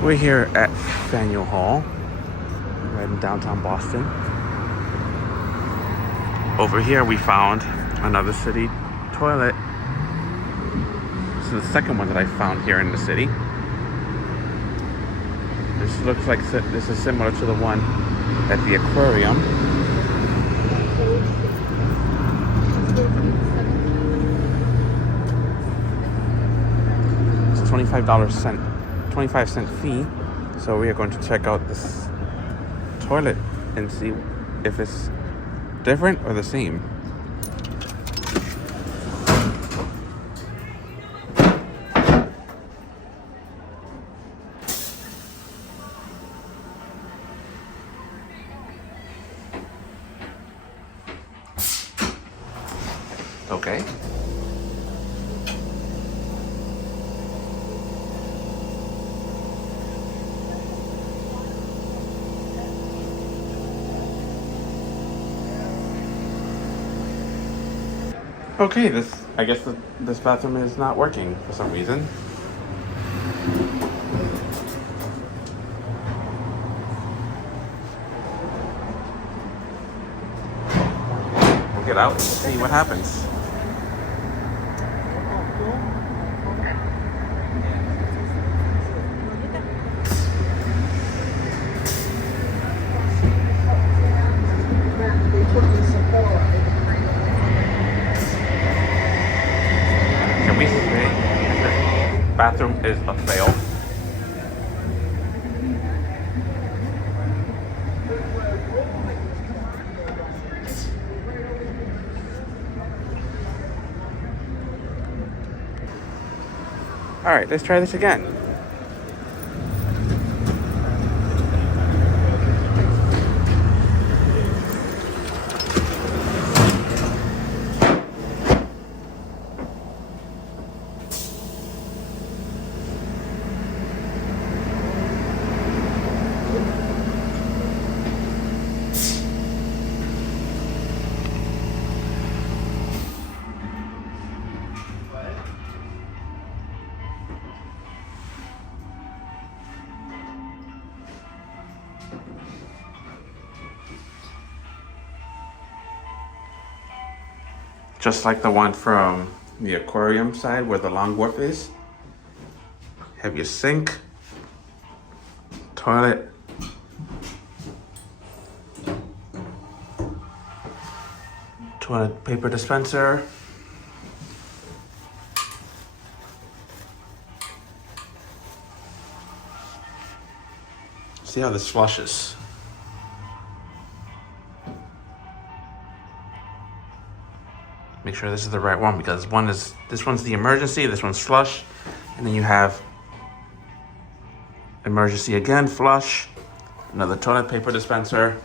We're here at Faneuil Hall, right in downtown Boston. Over here we found another city toilet. This is the second one that I found here in the city. This looks like this is similar to the one at the aquarium. It's $25 fee. So we are going to check out this toilet and see if it's different or the same. Okay. Okay, I guess this bathroom is not working for some reason. We'll get out and see what happens. Can we say the bathroom is a fail? All right, let's try this again. Just like the one from the aquarium side where the long wharf is. Have your sink, toilet, toilet paper dispenser, see how this flushes. Make sure this is the right one because this one's the emergency, this one's flush, and then you have emergency again, flush, another toilet paper dispenser.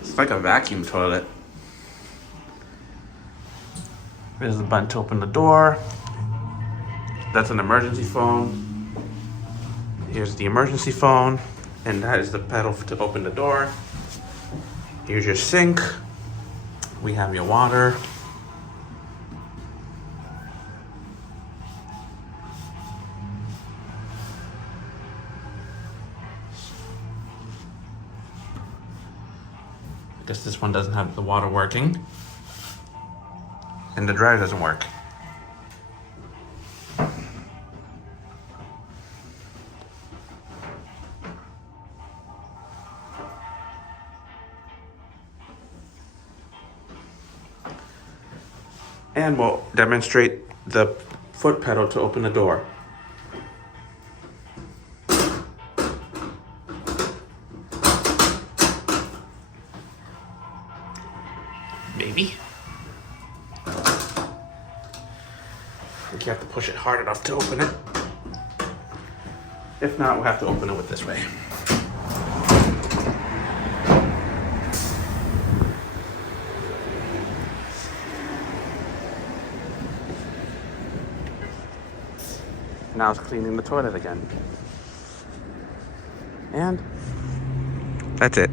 It's like a vacuum toilet. There's the button to open the door. That's an emergency phone. Here's the emergency phone, and that is the pedal to open the door. Here's your sink. We have your water. I guess this one doesn't have the water working. And the dryer doesn't work. And we'll demonstrate the foot pedal to open the door. Maybe. I think you have to push it hard enough to open it. If not, we'll have to open it with this way. Now it's cleaning the toilet again. And that's it.